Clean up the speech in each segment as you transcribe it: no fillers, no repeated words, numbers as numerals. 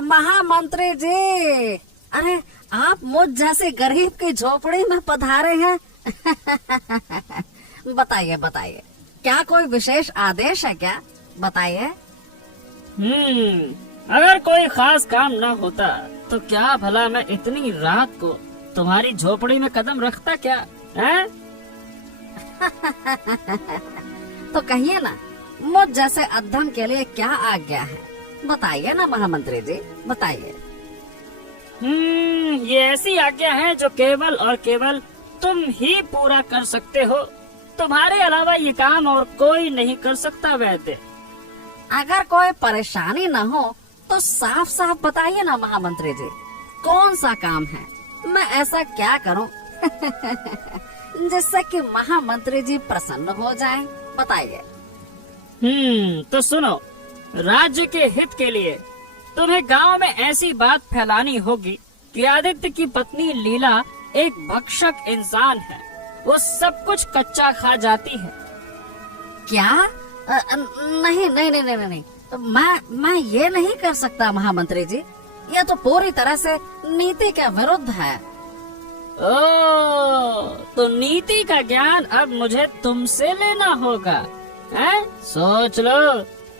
महामंत्री जी, अरे आप मुझ जैसे गरीब की झोपड़ी में पधारे हैं। बताइए बताइए, क्या कोई विशेष आदेश है क्या? बताइए। अगर कोई खास काम न होता तो क्या भला मैं इतनी रात को तुम्हारी झोपड़ी में कदम रखता क्या है? तो कहिए ना, मुझ जैसे अध्ययन के लिए क्या आज्ञा है? बताइए ना महामंत्री जी, बताइए। ये ऐसी आज्ञा है जो केवल और केवल तुम ही पूरा कर सकते हो। तुम्हारे अलावा ये काम और कोई नहीं कर सकता वैद्य। अगर कोई परेशानी न हो तो साफ साफ बताइए ना महामंत्री जी, कौन सा काम है? मैं ऐसा क्या करूं जिससे कि महामंत्री जी प्रसन्न हो जाएं? बताइए। तो सुनो, राज्य के हित के लिए तुम्हें गांव में ऐसी बात फैलानी होगी कि आदित्य की पत्नी लीला एक भक्षक इंसान है। वो सब कुछ कच्चा खा जाती है। क्या? नहीं नहीं नहीं नहीं नहीं, मैं ये नहीं कर सकता महामंत्री जी। यह तो पूरी तरह से नीति के विरुद्ध है। तो नीति का ज्ञान अब मुझे तुमसे लेना होगा, हैं? सोच लो,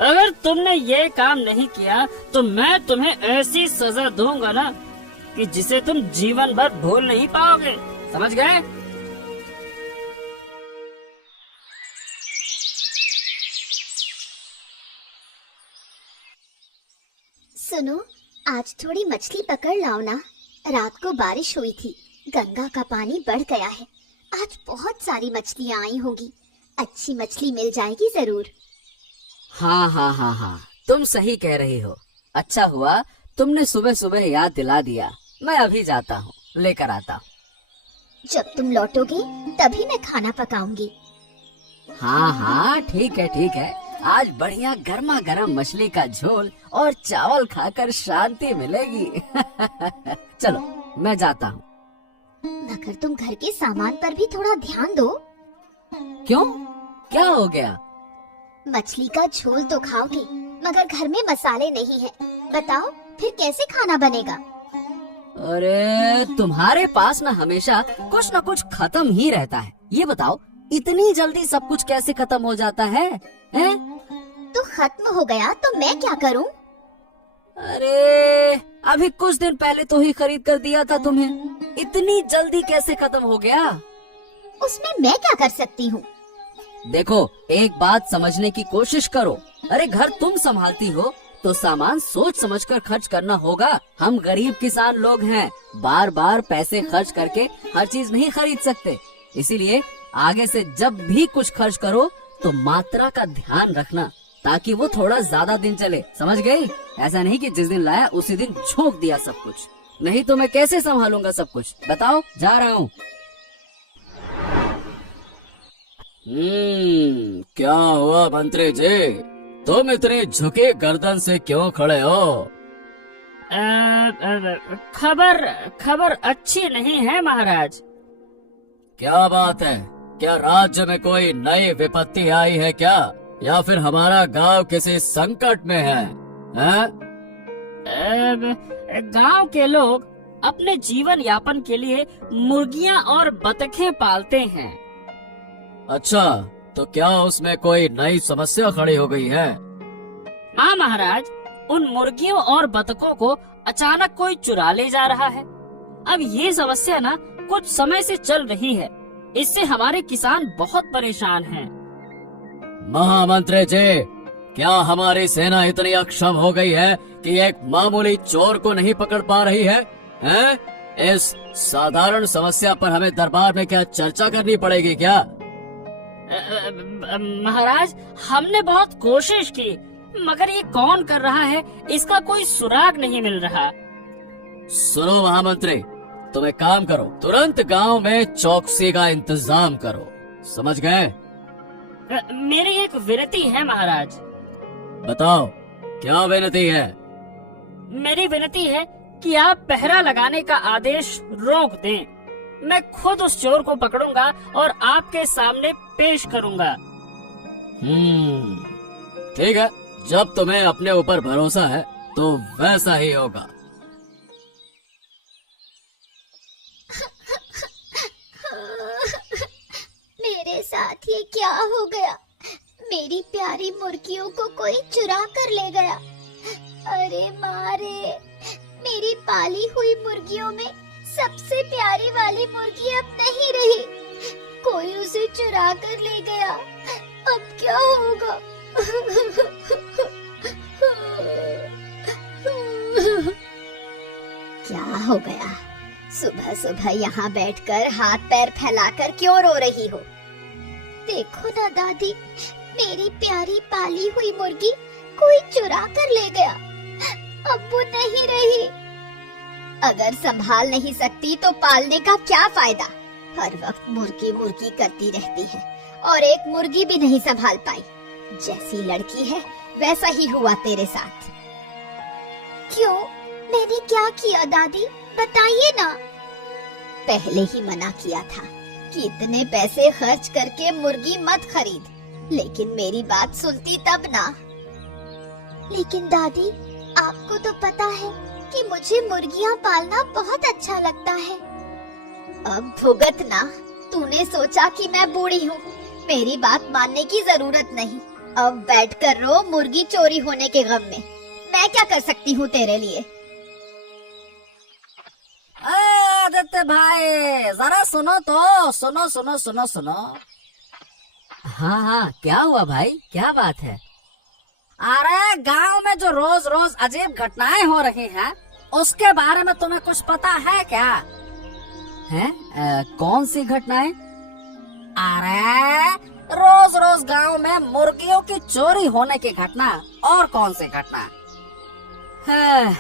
अगर तुमने ये काम नहीं किया तो मैं तुम्हें ऐसी सजा दूंगा ना कि जिसे तुम जीवन भर भूल नहीं पाओगे। समझ गए? सुनो, आज थोड़ी मछली पकड़ लाओ ना। रात को बारिश हुई थी, गंगा का पानी बढ़ गया है। आज बहुत सारी मछलियाँ आई होंगी। अच्छी मछली मिल जाएगी जरूर। हाँ हाँ हाँ हाँ, तुम सही कह रही हो। अच्छा हुआ तुमने सुबह सुबह याद दिला दिया। मैं अभी जाता हूँ, लेकर आता हूँ। जब तुम लौटोगे तभी मैं खाना पकाऊंगी। हाँ हाँ, ठीक है ठीक है। आज बढ़िया गर्मा गर्म मछली का झोल और चावल खाकर शांति मिलेगी। चलो मैं जाता हूँ। मगर तुम घर के सामान पर भी थोड़ा ध्यान दो। क्यों? क्या हो गया? मछली का झोल तो खाओगे, मगर घर में मसाले नहीं है। बताओ फिर कैसे खाना बनेगा? अरे तुम्हारे पास ना हमेशा कुछ न कुछ खत्म ही रहता है। ये बताओ, इतनी जल्दी सब कुछ कैसे खत्म हो जाता है? हैं? तो खत्म हो गया तो मैं क्या करूं? अरे अभी कुछ दिन पहले तो ही खरीद कर दिया था तुम्हें। इतनी जल्दी कैसे खत्म हो गया? उसमें मैं क्या कर सकती हूँ? देखो, एक बात समझने की कोशिश करो। अरे घर तुम संभालती हो तो सामान सोच समझकर खर्च करना होगा। हम गरीब किसान लोग हैं, बार बार पैसे खर्च करके हर चीज नहीं खरीद सकते। इसीलिए आगे से जब भी कुछ खर्च करो तो मात्रा का ध्यान रखना, ताकि वो थोड़ा ज्यादा दिन चले। समझ गई? ऐसा नहीं कि जिस दिन लाया उसी दिन झोंक दिया सब कुछ। नहीं तो मैं कैसे संभालूंगा सब कुछ? बताओ, जा रहा हूँ। क्या हुआ मंत्री जी? तुम इतने झुके गर्दन से क्यों खड़े हो? खबर अच्छी नहीं है महाराज। क्या बात है? क्या राज्य में कोई नई विपत्ति आई है क्या, या फिर हमारा गांव किसी संकट में है? गांव के लोग अपने जीवन यापन के लिए मुर्गियां और बतखें पालते हैं। अच्छा, तो क्या उसमें कोई नई समस्या खड़ी हो गई है? हाँ महाराज, उन मुर्गियों और बतखों को अचानक कोई चुरा ले जा रहा है। अब ये समस्या ना कुछ समय से चल रही है। इससे हमारे किसान बहुत परेशान हैं। महामंत्री जी, क्या हमारी सेना इतनी अक्षम हो गई है कि एक मामूली चोर को नहीं पकड़ पा रही है? इस साधारण समस्या पर हमें दरबार में क्या चर्चा करनी पड़ेगी क्या? महाराज, हमने बहुत कोशिश की, मगर ये कौन कर रहा है इसका कोई सुराग नहीं मिल रहा। सुनो महामंत्री, तुम एक काम करो, तुरंत गांव में चौकसी का इंतजाम करो। समझ गए? मेरी एक विनती है महाराज। बताओ, क्या विनती है? मेरी विनती है कि आप पहरा लगाने का आदेश रोक दें। मैं खुद उस चोर को पकड़ूंगा और आपके सामने पेश करूंगा। ठीक है, जब तुम्हें अपने ऊपर भरोसा है तो वैसा ही होगा। मेरे साथ ये क्या हो गया? मेरी प्यारी मुर्गियों को कोई चुरा कर ले गया। अरे मारे, मेरी पाली हुई मुर्गियों में सबसे प्यारी वाली मुर्गी अब नहीं रही। कोई उसे चुरा कर ले गया। अब क्या होगा? क्या हो गया? सुबह सुबह यहाँ बैठकर हाथ पैर फैलाकर क्यों रो रही हो? देखो ना दादी, मेरी प्यारी पाली हुई मुर्गी कोई चुरा कर ले गया। अब वो नहीं रही। अगर संभाल नहीं सकती तो पालने का क्या फायदा? हर वक्त मुर्गी मुर्गी करती रहती है और एक मुर्गी भी नहीं संभाल पाई। जैसी लड़की है वैसा ही हुआ तेरे साथ। क्यों? मैंने क्या किया दादी? बताइए ना। पहले ही मना किया था कि इतने पैसे खर्च करके मुर्गी मत खरीद, लेकिन मेरी बात सुनती तब ना। लेकिन दादी, आपको तो पता है कि मुझे मुर्गियाँ पालना बहुत अच्छा लगता है। अब भुगत ना। तूने सोचा कि मैं बूढ़ी हूँ, मेरी बात मानने की जरूरत नहीं। अब बैठकर रो मुर्गी चोरी होने के गम में। मैं क्या कर सकती हूँ तेरे लिए? आदित्य भाई, जरा सुनो तो, सुनो सुनो सुनो सुनो। हाँ हाँ, क्या हुआ भाई? क्या बात है? अरे गांव में जो रोज रोज अजीब घटनाएं हो रही हैं, उसके बारे में तुम्हें कुछ पता है क्या? हैं? कौन सी घटनाएं? अरे रोज रोज गांव में मुर्गियों की चोरी होने की घटना। और कौन सी घटना है?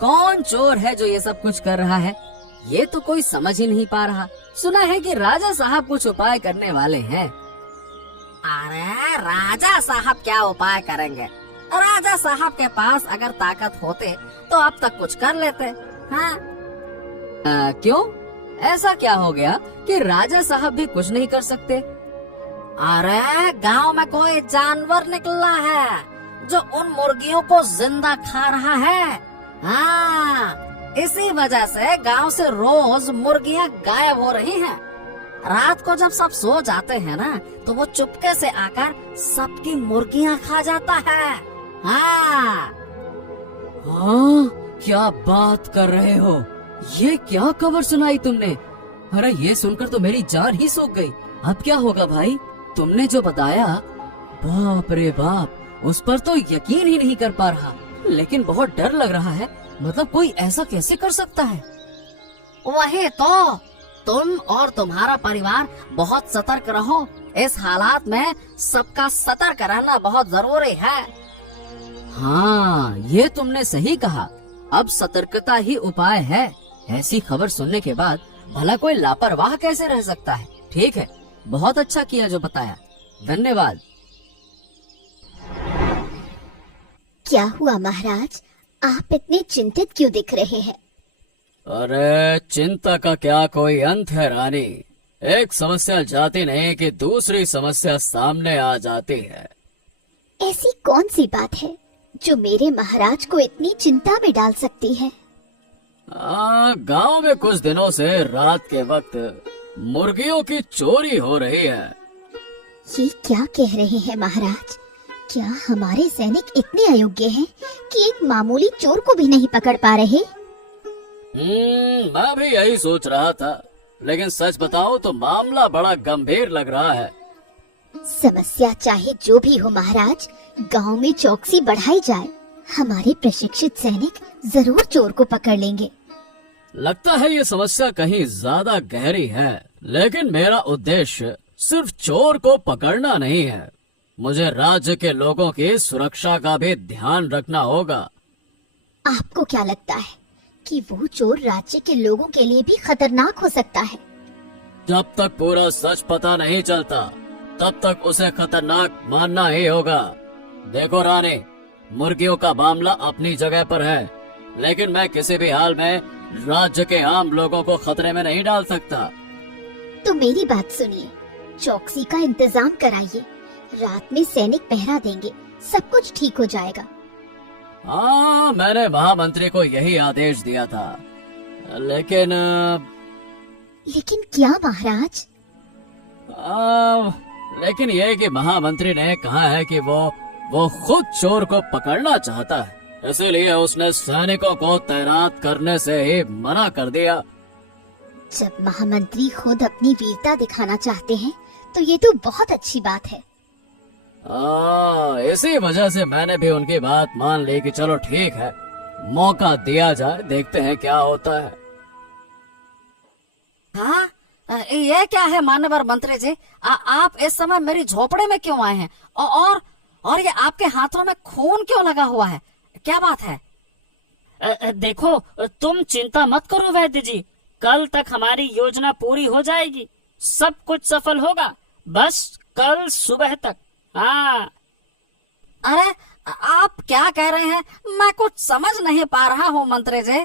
कौन चोर है जो ये सब कुछ कर रहा है? ये तो कोई समझ ही नहीं पा रहा। सुना है कि राजा साहब कुछ उपाय करने वाले हैं। अरे राजा साहब क्या उपाय करेंगे? राजा साहब के पास अगर ताकत होते तो अब तक कुछ कर लेते। हाँ? क्यों? ऐसा क्या हो गया कि राजा साहब भी कुछ नहीं कर सकते? अरे गांव में कोई जानवर निकला है जो उन मुर्गियों को जिंदा खा रहा है। हाँ, इसी वजह से गांव से रोज मुर्गियां गायब हो रही हैं। रात को जब सब सो जाते हैं ना, तो वो चुपके से आकर सबकी मुर्गियां खा जाता है। हाँ, क्या बात कर रहे हो? ये क्या खबर सुनाई तुमने? अरे ये सुनकर तो मेरी जान ही सूख गई। अब क्या होगा भाई? तुमने जो बताया, बाप रे बाप, उस पर तो यकीन ही नहीं कर पा रहा। लेकिन बहुत डर लग रहा है। मतलब कोई ऐसा कैसे कर सकता है? वही तो, तुम और तुम्हारा परिवार बहुत सतर्क रहो। इस हालात में सबका सतर्क रहना बहुत जरूरी है। हाँ, ये तुमने सही कहा। अब सतर्कता ही उपाय है। ऐसी खबर सुनने के बाद भला कोई लापरवाह कैसे रह सकता है? ठीक है, बहुत अच्छा किया जो बताया, धन्यवाद। क्या हुआ महाराज? आप इतने चिंतित क्यों दिख रहे हैं? अरे चिंता का क्या कोई अंत है रानी। एक समस्या जाती नहीं कि दूसरी समस्या सामने आ जाती है। ऐसी कौन सी बात है जो मेरे महाराज को इतनी चिंता में डाल सकती है? गांव में कुछ दिनों से रात के वक्त मुर्गियों की चोरी हो रही है। ये क्या कह रहे हैं महाराज? क्या हमारे सैनिक इतने अयोग्य हैं कि एक मामूली चोर को भी नहीं पकड़ पा रहे? मैं भी यही सोच रहा था, लेकिन सच बताओ तो मामला बड़ा गंभीर लग रहा है। समस्या चाहे जो भी हो महाराज, गांव में चौकसी बढ़ाई जाए। हमारे प्रशिक्षित सैनिक जरूर चोर को पकड़ लेंगे। लगता है ये समस्या कहीं ज्यादा गहरी है, लेकिन मेरा उद्देश्य सिर्फ चोर को पकड़ना नहीं है। मुझे राज्य के लोगों की सुरक्षा का भी ध्यान रखना होगा। आपको क्या लगता है कि वो चोर राज्य के लोगों के लिए भी खतरनाक हो सकता है? जब तक पूरा सच पता नहीं चलता, तब तक उसे खतरनाक मानना ही होगा। देखो रानी, मुर्गियों का मामला अपनी जगह पर है, लेकिन मैं किसी भी हाल में राज्य के आम लोगों को खतरे में नहीं डाल सकता। तो मेरी बात सुनिए, चौकसी का इंतजाम कराइए। रात में सैनिक पहरा देंगे, सब कुछ ठीक हो जाएगा। हाँ, मैंने महामंत्री को यही आदेश दिया था, लेकिन लेकिन क्या महाराज? लेकिन ये कि महामंत्री ने कहा है कि वो खुद चोर को पकड़ना चाहता है, इसीलिए उसने सैनिकों को तैनात करने से ही मना कर दिया। जब महामंत्री खुद अपनी वीरता दिखाना चाहते हैं तो ये तो बहुत अच्छी बात है। इसी वजह से मैंने भी उनकी बात मान ली कि चलो ठीक है, मौका दिया जाए, देखते हैं क्या होता है। हाँ, ये क्या है मानवर मंत्री जी, आप इस समय मेरी झोपड़े में क्यों आए हैं? और ये आपके हाथों में खून क्यों लगा हुआ है? क्या बात है? देखो, तुम चिंता मत करो वैद्य जी, कल तक हमारी योजना पूरी हो जाएगी, सब कुछ सफल होगा, बस कल सुबह तक। हाँ। अरे आप क्या कह रहे हैं? मैं कुछ समझ नहीं पा रहा हूँ मंत्री जी।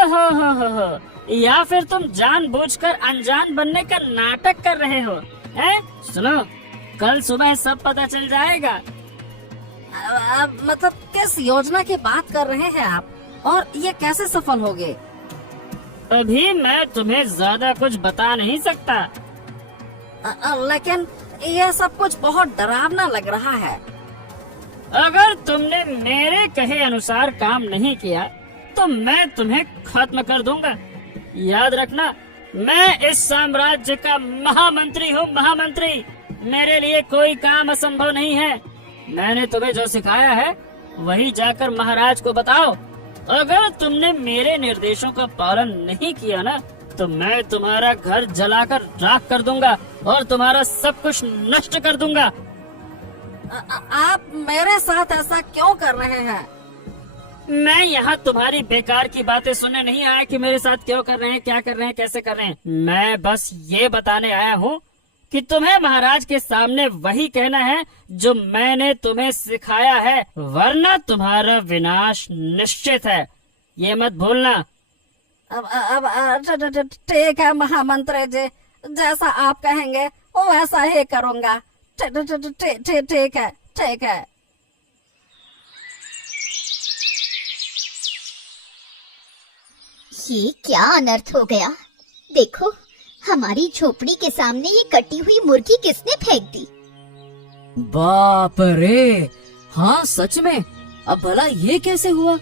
हो। या फिर तुम जानबूझकर अनजान बनने का नाटक कर रहे हो, हैं? सुनो, कल सुबह सब पता चल जाएगा। मतलब किस योजना की बात कर रहे हैं आप, और ये कैसे सफल होगी? अभी मैं तुम्हें ज्यादा कुछ बता नहीं सकता। लेकिन ये सब कुछ बहुत डरावना लग रहा है। अगर तुमने मेरे कहे अनुसार काम नहीं किया तो मैं तुम्हें खत्म कर दूंगा। याद रखना, मैं इस साम्राज्य का महामंत्री हूँ, महामंत्री। मेरे लिए कोई काम असंभव नहीं है। मैंने तुम्हें जो सिखाया है वही जाकर महाराज को बताओ। अगर तुमने मेरे निर्देशों का पालन नहीं किया ना, तो मैं तुम्हारा घर जलाकर राख कर दूंगा और तुम्हारा सब कुछ नष्ट कर दूंगा। आप मेरे साथ ऐसा क्यों कर रहे हैं? मैं यहाँ तुम्हारी बेकार की बातें सुनने नहीं आया कि मेरे साथ क्यों कर रहे हैं, क्या कर रहे हैं, कैसे कर रहे हैं। मैं बस ये बताने आया हूँ कि तुम्हें महाराज के सामने वही कहना है जो मैंने तुम्हें सिखाया है, वरना तुम्हारा विनाश निश्चित है, ये मत भूलना। अब ठीक है महामंत्री जी, जैसा आप कहेंगे वैसा ही करूँगा। ठीक है, ठीक है। ये क्या अनर्थ हो गया? देखो, हमारी झोपड़ी के सामने ये कटी हुई मुर्गी किसने फेंक दी? बाप रे, हाँ सच में। अब भला ये कैसे हुआ?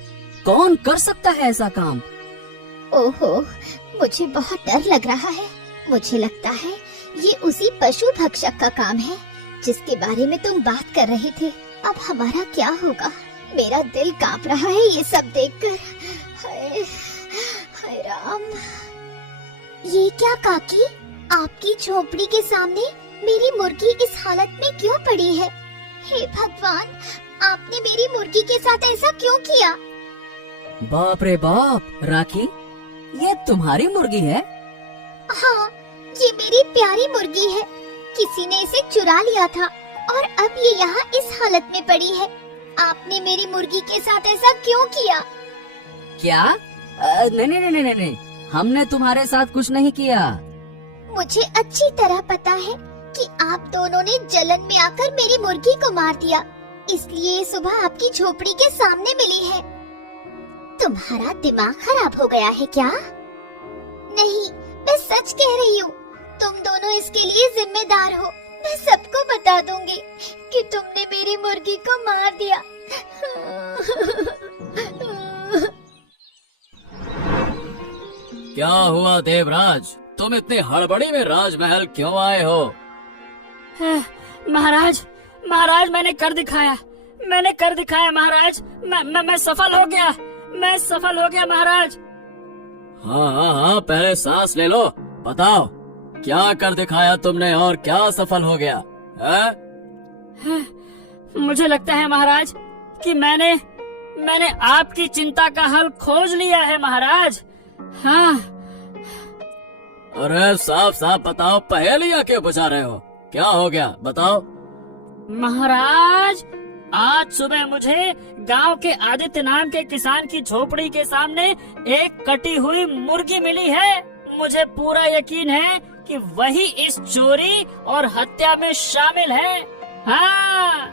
कौन कर सकता है ऐसा काम? ओहो, मुझे बहुत डर लग रहा है। मुझे लगता है ये उसी पशु भक्षक का काम है जिसके बारे में तुम बात कर रहे थे। अब हमारा क्या होगा? मेरा दिल कांप रहा है ये सब देखकर। हाय हाय राम। ये क्या काकी, आपकी झोपड़ी के सामने मेरी मुर्गी इस हालत में क्यों पड़ी है? हे भगवान, आपने मेरी मुर्गी के साथ ऐसा क्यों किया? बाप रे बाप, राखी, ये तुम्हारी मुर्गी है? हाँ, ये मेरी प्यारी मुर्गी है। किसी ने इसे चुरा लिया था और अब ये यहाँ इस हालत में पड़ी है। आपने मेरी मुर्गी के साथ ऐसा क्यों किया? क्या? नहीं, हमने तुम्हारे साथ कुछ नहीं किया। मुझे अच्छी तरह पता है कि आप दोनों ने जलन में आकर मेरी मुर्गी को मार दिया, इसलिए ये सुबह आपकी झोपड़ी के सामने मिली है। तुम्हारा दिमाग खराब हो गया है क्या? नहीं, मैं सच कह रही हूँ। तुम दोनों इसके लिए जिम्मेदार हो। मैं सबको बता दूंगी कि तुमने मेरी मुर्गी को मार दिया। क्या हुआ देवराज, तुम इतनी हड़बड़ी में राजमहल क्यों आए हो? महाराज, मैंने कर दिखाया महाराज। मैं सफल हो गया महाराज। हाँ, पहले सांस ले लो। बताओ, क्या कर दिखाया तुमने और क्या सफल हो गया है? मुझे लगता है महाराज कि मैंने आपकी चिंता का हल खोज लिया है महाराज। हाँ। अरे साफ साफ बताओ, पहेलियां क्यों बुझा रहे हो? क्या हो गया, बताओ। महाराज, आज सुबह मुझे गांव के आदित्य नाम के किसान की झोपड़ी के सामने एक कटी हुई मुर्गी मिली है। मुझे पूरा यकीन है कि वही इस चोरी और हत्या में शामिल है। हाँ।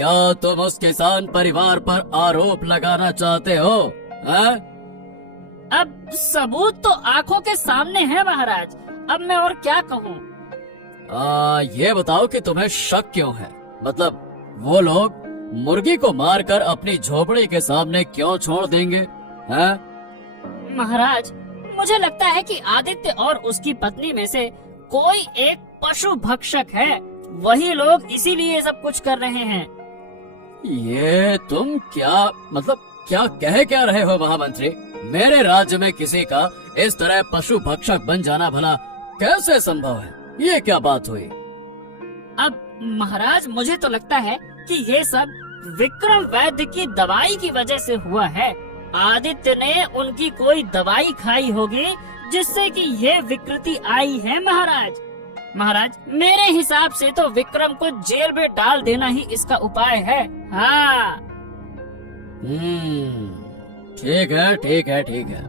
क्या तुम उस किसान परिवार पर आरोप लगाना चाहते हो? हैं? अब सबूत तो आंखों के सामने है महाराज, अब मैं और क्या कहूँ। ये बताओ कि तुम्हें शक क्यों है? मतलब वो लोग मुर्गी को मारकर अपनी झोपड़ी के सामने क्यों छोड़ देंगे? हैं? महाराज, मुझे लगता है कि आदित्य और उसकी पत्नी में से कोई एक पशु भक्षक है, वही लोग इसीलिए सब कुछ कर रहे हैं। ये तुम क्या कह रहे हो महामंत्री? मेरे राज्य में किसी का इस तरह पशु भक्षक बन जाना भला कैसे संभव है? ये क्या बात हुई? अब महाराज, मुझे तो लगता है कि ये सब विक्रम वैद्य की दवाई की वजह से हुआ है। आदित्य ने उनकी कोई दवाई खाई होगी जिससे कि ये विकृति आई है महाराज। महाराज, मेरे हिसाब से तो विक्रम को जेल में डाल देना ही इसका उपाय है। हाँ। ठीक है।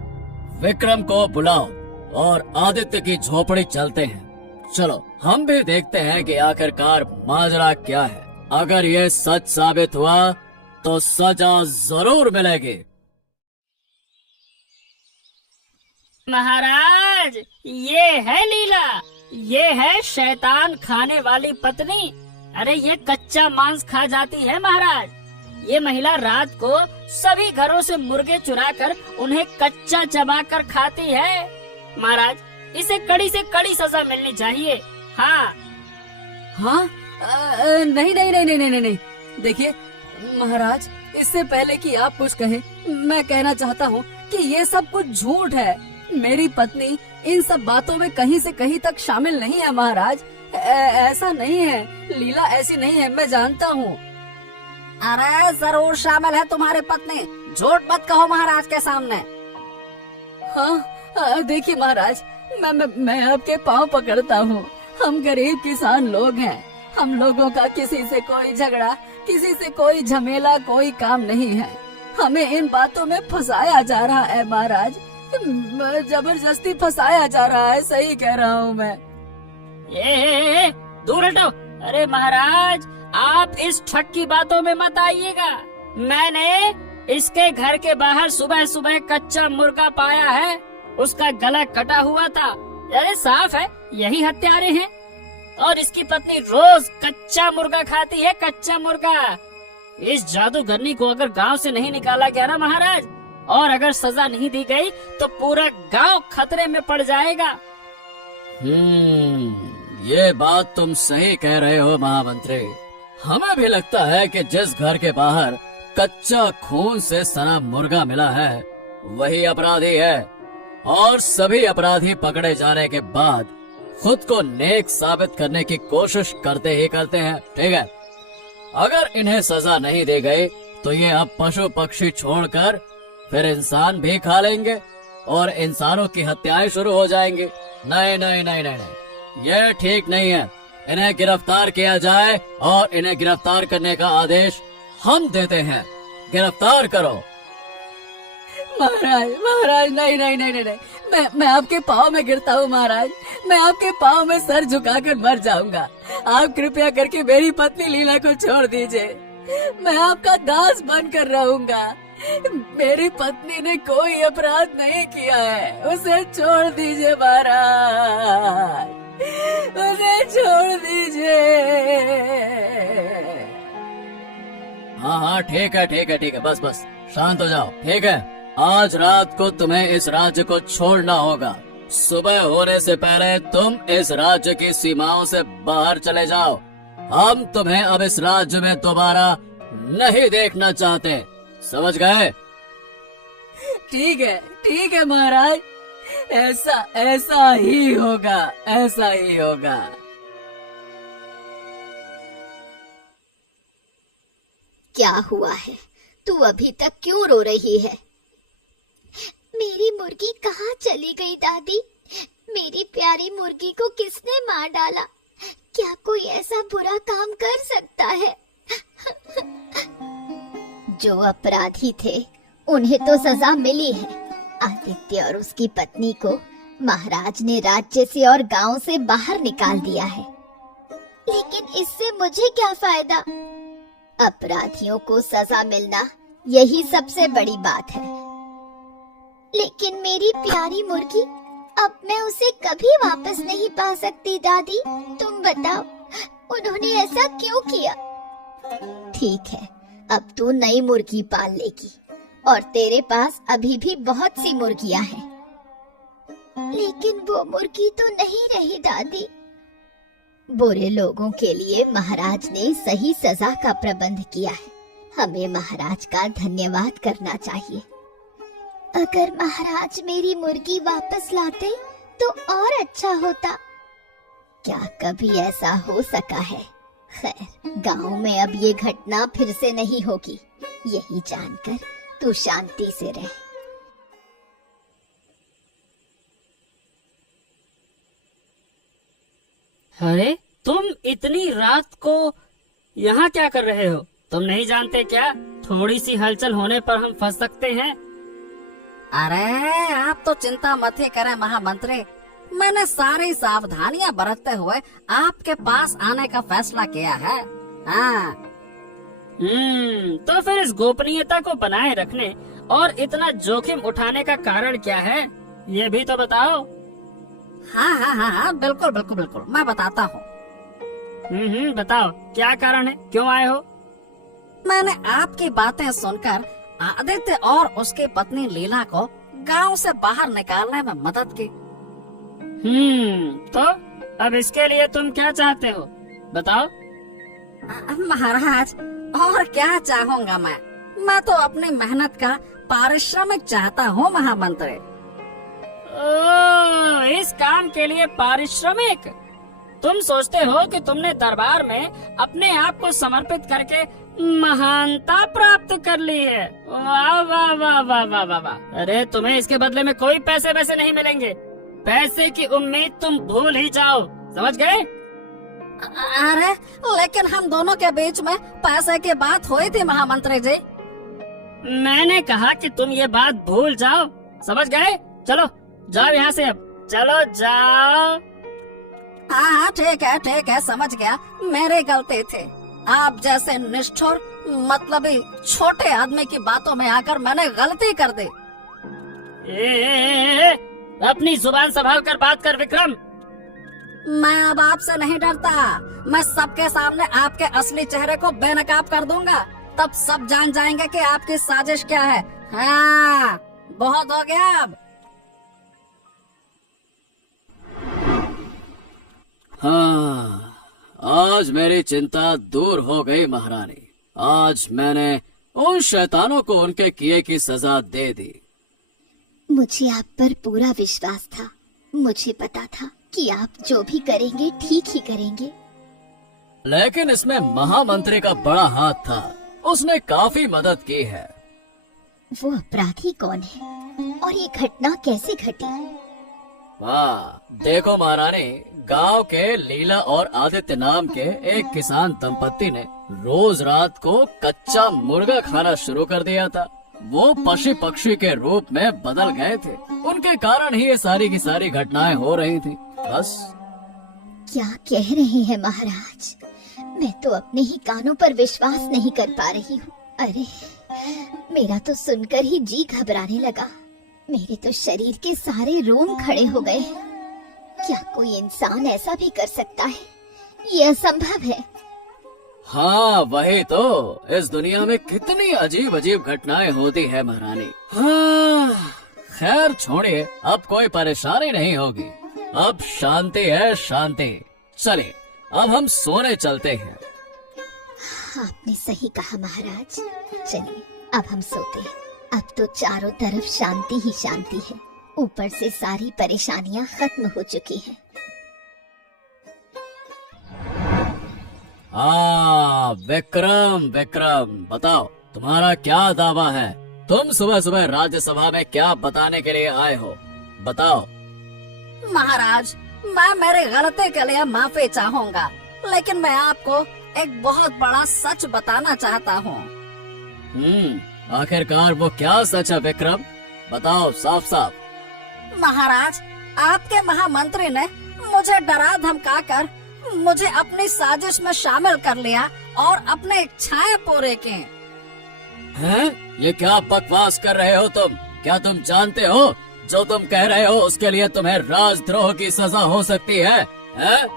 विक्रम को बुलाओ और आदित्य की झोपड़ी चलते हैं। चलो हम भी देखते हैं कि आखिरकार माजरा क्या है। अगर ये सच साबित हुआ तो सजा जरूर मिलेगी। महाराज, ये है लीला, ये है शैतान खाने वाली पत्नी। अरे ये कच्चा मांस खा जाती है महाराज। ये महिला रात को सभी घरों से मुर्गे चुराकर उन्हें कच्चा चबाकर खाती है। महाराज, इसे कड़ी से कड़ी सजा मिलनी चाहिए। हाँ। नहीं। देखिए महाराज, इससे पहले कि आप कुछ कहें, मैं कहना चाहता हूँ कि ये सब कुछ झूठ है। मेरी पत्नी इन सब बातों में कहीं से कहीं तक शामिल नहीं है महाराज। ऐसा नहीं है, लीला ऐसी नहीं है, मैं जानता हूँ। अरे जरूर शामिल है तुम्हारी पत्नी, झूठ मत कहो महाराज के सामने। हाँ, देखिए महाराज, मैं आपके पाँव पकड़ता हूँ। हम गरीब किसान लोग हैं। हम लोगों का किसी से कोई झगड़ा, किसी से कोई झमेला, कोई काम नहीं है। हमें इन बातों में फंसाया जा रहा है महाराज, जबरदस्ती फंसाया जा रहा है। सही कह रहा हूँ मैं। ये दूर हटो। अरे महाराज, आप इस ठग की बातों में मत आइएगा। मैंने इसके घर के बाहर सुबह सुबह कच्चा मुर्गा पाया है, उसका गला कटा हुआ था। अरे साफ है यही हत्यारे हैं। और इसकी पत्नी रोज कच्चा मुर्गा खाती है, कच्चा मुर्गा। इस जादूगरनी को अगर गांव से नहीं निकाला गया ना महाराज, और अगर सजा नहीं दी गई तो पूरा गांव खतरे में पड़ जाएगा। ये बात तुम सही कह रहे हो महामंत्री। हमें भी लगता है कि जिस घर के बाहर कच्चा खून से सना मुर्गा मिला है वही अपराधी है, और सभी अपराधी पकड़े जाने के बाद खुद को नेक साबित करने की कोशिश करते हैं। ठीक है, अगर इन्हें सजा नहीं दी गई तो ये अब पशु पक्षी छोड़कर फिर इंसान भी खा लेंगे और इंसानों की हत्याएं शुरू हो जाएंगी। नहीं, ये ठीक नहीं है। इन्हें गिरफ्तार किया जाए और इन्हें गिरफ्तार करने का आदेश हम देते हैं। गिरफ्तार करो। महाराज नहीं, मैं आपके पाँव में गिरता हूँ महाराज। मैं आपके पाँव में सर झुकाकर मर जाऊंगा। आप कृपया करके मेरी पत्नी लीला को छोड़ दीजिए। मैं आपका दास बनकर रहूंगा। मेरी पत्नी ने कोई अपराध नहीं किया है, उसे छोड़ दीजिए महाराज, उसे छोड़ दीजिए। हाँ, ठीक है, बस शांत हो जाओ। ठीक है, आज रात को तुम्हें इस राज्य को छोड़ना होगा। सुबह होने से पहले तुम इस राज्य की सीमाओं से बाहर चले जाओ। हम तुम्हें अब इस राज्य में दोबारा नहीं देखना चाहते, समझ गए? ठीक है महाराज, ऐसा ही होगा। क्या हुआ है? तू अभी तक क्यों रो रही है? मेरी मुर्गी कहाँ चली गई दादी? मेरी प्यारी मुर्गी को किसने मार डाला? क्या कोई ऐसा बुरा काम कर सकता है? जो अपराधी थे उन्हें तो सजा मिली है। आदित्य और उसकी पत्नी को महाराज ने राज्य से और गांव से बाहर निकाल दिया है। लेकिन इससे मुझे क्या फायदा? अपराधियों को सजा मिलना यही सबसे बड़ी बात है। लेकिन मेरी प्यारी मुर्गी, अब मैं उसे कभी वापस नहीं पा सकती। दादी, तुम बताओ, उन्होंने ऐसा क्यों किया? ठीक है, अब तू नई मुर्गी पाल लेगी और तेरे पास अभी भी बहुत सी मुर्गियां हैं। लेकिन वो मुर्गी तो नहीं रही दादी। बुरे लोगों के लिए महाराज ने सही सजा का प्रबंध किया है। हमें महाराज का धन्यवाद करना चाहिए। अगर महाराज मेरी मुर्गी वापस लाते तो और अच्छा होता। क्या कभी ऐसा हो सका है? खैर, गांव में अब ये घटना फिर से नहीं होगी, यही जानकर तू शांति से रह। अरे तुम इतनी रात को यहाँ क्या कर रहे हो? तुम नहीं जानते क्या, थोड़ी सी हलचल होने पर हम फंस सकते हैं। अरे आप तो चिंता मत ही करें महामंत्री, मैंने सारी सावधानियां बरतते हुए आपके पास आने का फैसला किया है। हाँ। तो फिर इस गोपनीयता को बनाए रखने और इतना जोखिम उठाने का कारण क्या है, ये भी तो बताओ। हाँ हाँ हाँ हाँ, बिल्कुल बिल्कुल बिल्कुल, मैं बताता हूँ। बताओ, क्या कारण है, क्यों आए हो? मैंने आपकी बातें सुनकर आदित्य और उसकी पत्नी लीला को गांव से बाहर निकालने में मदद की। तो अब इसके लिए तुम क्या चाहते हो, बताओ। महाराज, और क्या चाहूँगा मैं तो अपनी मेहनत का पारिश्रमिक चाहता हूँ महामंत्री। इस काम के लिए पारिश्रमिक? तुम सोचते हो कि तुमने दरबार में अपने आप को समर्पित करके महानता प्राप्त कर ली है? वाह वाह वाह वाह वाह वाह वाह। अरे तुम्हें इसके बदले में कोई पैसे वैसे नहीं मिलेंगे। पैसे की उम्मीद तुम भूल ही जाओ, समझ गए? अरे लेकिन हम दोनों के बीच में पैसे की बात हुई थी महामंत्री जी। मैंने कहा कि तुम ये बात भूल जाओ, समझ गए? चलो जाओ यहाँ से, अब चलो जाओ। हाँ ठीक है, समझ गया, मेरी गलती थी। आप जैसे निष्ठुर मतलबी छोटे आदमी की बातों में आकर मैंने गलती कर दी। अपनी जुबान संभाल कर बात कर विक्रम। मैं अब आपसे नहीं डरता, मैं सबके सामने आपके असली चेहरे को बेनकाब कर दूंगा, तब सब जान जाएंगे कि आपकी साजिश क्या है। हाँ, बहुत हो गया अब। हाँ, आज मेरी चिंता दूर हो गई महारानी। आज मैंने उन शैतानों को उनके किए की सजा दे दी। मुझे आप पर पूरा विश्वास था। मुझे पता था कि आप जो भी करेंगे ठीक ही करेंगे। लेकिन इसमें महामंत्री का बड़ा हाथ था, उसने काफी मदद की है। वो अपराधी कौन है और ये घटना कैसे घटी? वाह, देखो महारानी, गांव के लीला और आदित्य नाम के एक किसान दंपत्ति ने रोज रात को कच्चा मुर्गा खाना शुरू कर दिया था। वो पशु पक्षी के रूप में बदल गए थे, उनके कारण ही ये सारी की सारी घटनाएं हो रही थी। बस। क्या कह रहे हैं महाराज? मैं तो अपने ही कानों पर विश्वास नहीं कर पा रही हूँ। अरे, मेरा तो सुनकर ही जी घबराने लगा। मेरे तो शरीर के सारे रोम खड़े हो गए। क्या कोई इंसान ऐसा भी कर सकता है? ये असंभव है। हाँ वही तो, इस दुनिया में कितनी अजीब अजीब घटनाएं होती है महारानी। हाँ, खैर छोड़िए, अब कोई परेशानी नहीं होगी। अब शांति है, शांति। चलिए अब हम सोने चलते हैं। आपने सही कहा महाराज। चलिए अब हम सोते हैं। अब तो चारों तरफ शांति ही शांति है। ऊपर से सारी परेशानियां खत्म हो चुकी हैं। विक्रम विक्रम, बताओ तुम्हारा क्या दावा है? तुम सुबह सुबह राज्यसभा में क्या बताने के लिए आए हो, बताओ। महाराज, मैं मेरी गलती के लिए माफी चाहूँगा, लेकिन मैं आपको एक बहुत बड़ा सच बताना चाहता हूँ। आखिरकार वो क्या सच है विक्रम, बताओ साफ साफ। महाराज, आपके महामंत्री ने मुझे डरा धमकाकर मुझे अपनी साजिश में शामिल कर लिया और अपने इच्छाएं पूरे की। हैं? ये क्या बकवास कर रहे हो तुम? क्या तुम जानते हो जो तुम कह रहे हो उसके लिए तुम्हें राजद्रोह की सजा हो सकती है? हैं?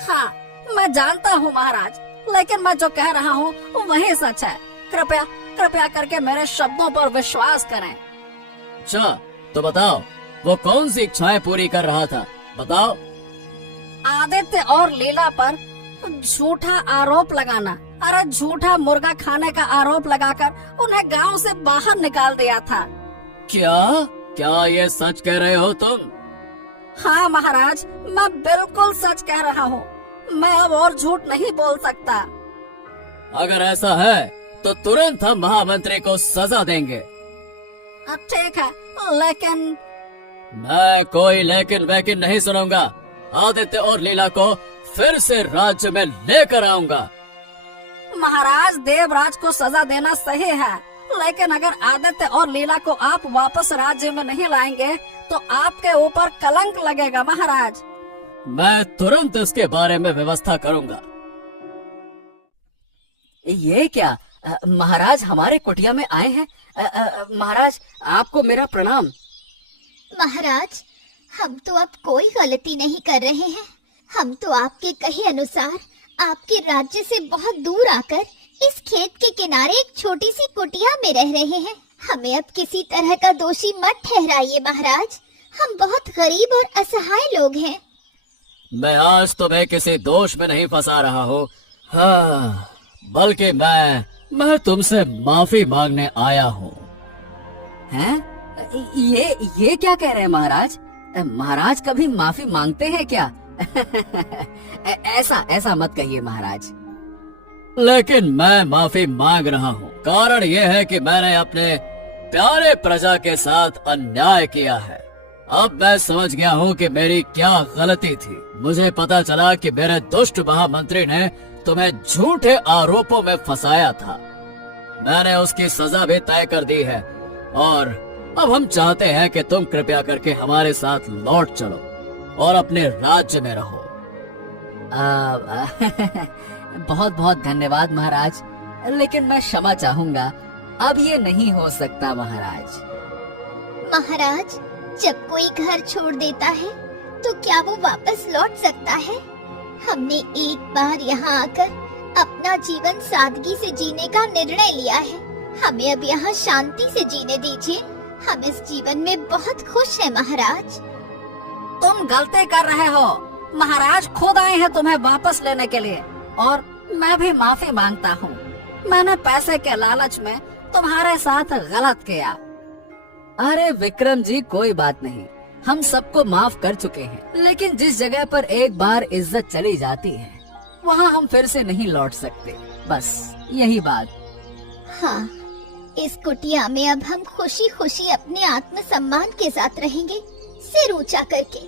हाँ, मैं जानता हूँ महाराज, लेकिन मैं जो कह रहा हूँ वही सच है। कृपया कृपया करके मेरे शब्दों पर विश्वास करें। अच्छा, तो बताओ वो कौन सी इच्छाएं पूरी कर रहा था? बताओ। आदित्य और लीला पर झूठा आरोप लगाना, अरे झूठा मुर्गा खाने का आरोप लगाकर उन्हें गांव से बाहर निकाल दिया था। क्या क्या ये सच कह रहे हो तुम? हाँ महाराज, मैं बिल्कुल सच कह रहा हूँ। मैं अब और झूठ नहीं बोल सकता। अगर ऐसा है तो तुरंत हम महामंत्री को सजा देंगे। ठीक है, लेकिन मैं कोई लेकिन वैकिन नहीं सुनूंगा। आदित्य और लीला को फिर से राज्य में लेकर आऊंगा। महाराज, देवराज को सजा देना सही है, लेकिन अगर आदित्य और लीला को आप वापस राज्य में नहीं लाएंगे तो आपके ऊपर कलंक लगेगा महाराज। मैं तुरंत इसके बारे में व्यवस्था करूंगा। ये क्या? महाराज हमारे कुटिया में आए हैं। महाराज, आपको मेरा प्रणाम। महाराज, हम तो अब कोई गलती नहीं कर रहे हैं। हम तो आपके कहे अनुसार आपके राज्य से बहुत दूर आकर इस खेत के किनारे एक छोटी सी कुटिया में रह रहे हैं। हमें अब किसी तरह का दोषी मत ठहराइए महाराज। हम बहुत गरीब और असहाय लोग हैं। मैं आज तुम्हें किसी दोष में नहीं फंसा रहा हूँ। हाँ, बल्कि मैं तुमसे माफी मांगने आया हूँ। हैं? ये क्या कह रहे हैं महाराज? महाराज कभी माफी मांगते हैं क्या? ऐसा मत कहिए महाराज। लेकिन मैं माफी मांग रहा हूँ। कारण यह है कि मैंने अपने प्यारे प्रजा के साथ अन्याय किया है। अब मैं समझ गया हूँ कि मेरी क्या गलती थी। मुझे पता चला कि मेरे दुष्ट महामंत्री ने तुम्हें झूठे आरोपों में फंसाया था। मैंने उसकी सजा भी तय कर दी है और अब हम चाहते हैं कि तुम कृपया करके हमारे साथ लौट चलो और अपने राज्य में रहो। बहुत बहुत धन्यवाद महाराज, लेकिन मैं क्षमा चाहूंगा। अब ये नहीं हो सकता महाराज। महाराज, जब कोई घर छोड़ देता है तो क्या वो वापस लौट सकता है? हमने एक बार यहाँ आकर अपना जीवन सादगी से जीने का निर्णय लिया है। हमें अब यहाँ शांति से जीने दीजिए। हम इस जीवन में बहुत खुश हैं महाराज। तुम गलती कर रहे हो। महाराज खुद आए हैं तुम्हें वापस लेने के लिए और मैं भी माफी मांगता हूँ। मैंने पैसे के लालच में तुम्हारे साथ गलत किया। अरे विक्रम जी, कोई बात नहीं, हम सबको माफ कर चुके हैं। लेकिन जिस जगह पर एक बार इज्जत चली जाती है वहाँ हम फिर से नहीं लौट सकते। बस यही बात। हाँ, इस कुटिया में अब हम खुशी खुशी अपने आत्मसम्मान के साथ रहेंगे, सिर ऊंचा करके।